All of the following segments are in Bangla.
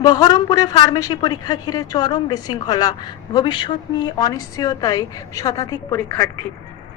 বহরমপুরে ফার্মেসি পরীক্ষা ঘিরে চরম বিশৃঙ্খলা। ভবিষ্যৎ নিয়ে অনিশ্চয়তায় শতাধিক পরীক্ষার্থী।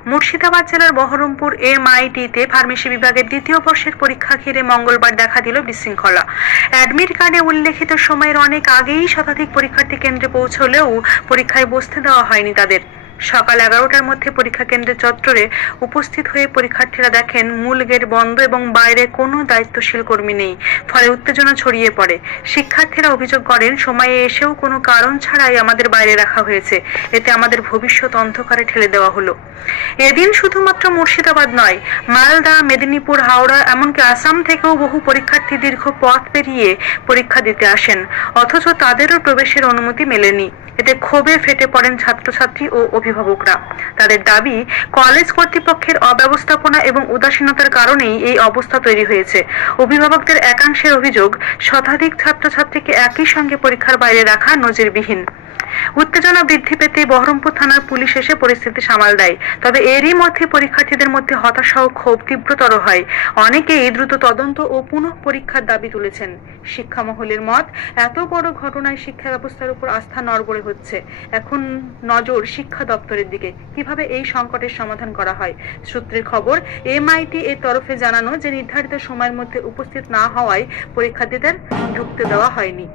মুর্শিদাবাদ জেলার বহরমপুর এমআইটিতে ফার্মেসি বিভাগের দ্বিতীয় বর্ষের পরীক্ষা ঘিরে মঙ্গলবার দেখা দিল বিশৃঙ্খলা। অ্যাডমিট কার্ডে উল্লেখিত সময়ের অনেক আগেই শতাধিক পরীক্ষার্থী কেন্দ্রে পৌঁছলেও পরীক্ষায় বসতে দেওয়া হয়নি তাদের। সকাল এগারোটার মধ্যে পরীক্ষা কেন্দ্রের চত্বরে উপস্থিত হয়ে পরীক্ষার্থীরা দেখেন মূল গেট বন্ধ এবং বাইরে কোনো দায়িত্বশীল কর্মী নেই, ফলে উত্তেজনা ছড়িয়ে পড়ে। শিক্ষার্থীরা অভিযোগ করেন, সময়ে এসেও কোনো কারণ ছাড়াই আমাদের বাইরে রাখা হয়েছে। এতে আমাদের ভবিষ্যৎ অন্ধকারে ঠেলে দেওয়া হলো। এদিন শুধুমাত্র মুর্শিদাবাদ নয়, মালদা, মেদিনীপুর, হাওড়া, এমনকি আসাম থেকেও বহু পরীক্ষার্থী দীর্ঘ পথ পেরিয়ে পরীক্ষা দিতে আসেন। অথচ তাদেরও প্রবেশের অনুমতি মেলেনি। এতে ক্ষোভে ফেটে পড়েন ছাত্রছাত্রী ও অভিভাবকরা। তাদের দাবি, কলেজ কর্তৃপক্ষের অব্যবস্থাপনা এবং উদাসীনতার কারণেই এই অবস্থা তৈরি হয়েছে। অভিভাবকদের একাংশের অভিযোগ, শতাধিক ছাত্রছাত্রীকে একই সঙ্গে পরীক্ষার বাইরে রাখা নজিরবিহীন। উত্তেজনা বৃদ্ধি পেতে বহরমপুর থানার পুলিশ এসে পরিস্থিতি সামাল দেয়। তবে এরই মধ্যে পরীক্ষার্থীদের মধ্যে হতাশা ও ক্ষোভ তীব্রতর হয়। অনেকেই দ্রুত তদন্ত ও পুনঃ পরীক্ষার দাবি তুলেছেন। শিক্ষা মহলের মত, এত বড় ঘটনায় শিক্ষা ব্যবস্থার উপর আস্থা নড়বড়ে হচ্ছে। এখন নজর শিক্ষা দপ্তরের দিকে। কীভাবে এই সংকটের সমাধান করা হয়? সূত্রের খবর, এমআইটি এর তরফে জানানো যে নির্ধারিত সময়ের মধ্যে উপস্থিত না হওয়ায় পরীক্ষার্থীদের ঢুকতে দেওয়া হয়নি।